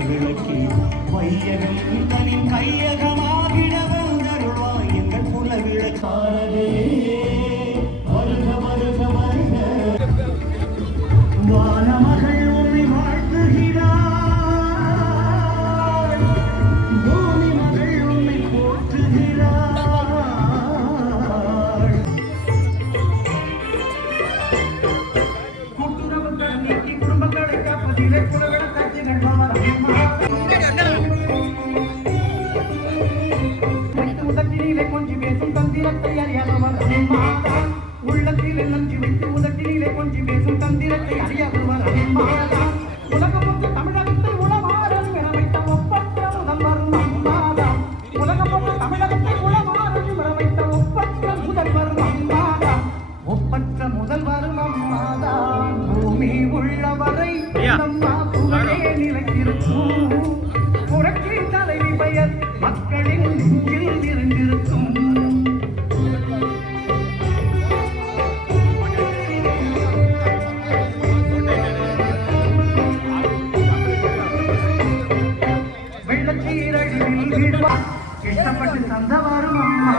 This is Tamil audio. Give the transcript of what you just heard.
விளக்கி வையகம் தனின் கையகமாகிட வந்தருள்வாய் எங்கள் குல விளக்காரதே வருக வருக வருக வானமகள் உன்னை வாழ்த்துகிறார் பூமி மகள் உன்னை போற்றுகிறார் கூட்டுறவு நீக்கி குடும்பங்களை காப்பதிலே குலவிட காட்சிகள் உதட்டினிலே கொஞ்சம் பேசும் தந்திரத்தை அறியாதவர் உள்ளத்திலே நஞ்சு வைத்து உதட்டினிலே கொஞ்சம் பேசும் தந்திரத்தை அறியாதவர் உலகமொத்த தமிழகத்தை உளமாறும் என வைத்த ஒப்பற்ற முதல்வரும் அம்மாதான் உலகமொத்த தமிழகத்தை உளமாறும் என வைத்த ஒப்பற்ற முதல்வரும் அம்மாதான் ஒப்பற்ற முதல்வரும் அம்மாதான் பூமி உள்ளவரை அம்மா புகழே நிலைத்திருக்கும் புரட்சி தலைவி பெயர் மக்களின் நெஞ்சில் நிறைந்திருக்கும் வெள்ளச்சீரழிவில் விடுவார் இஷ்டப்பட்டு தந்தவரும் அம்மா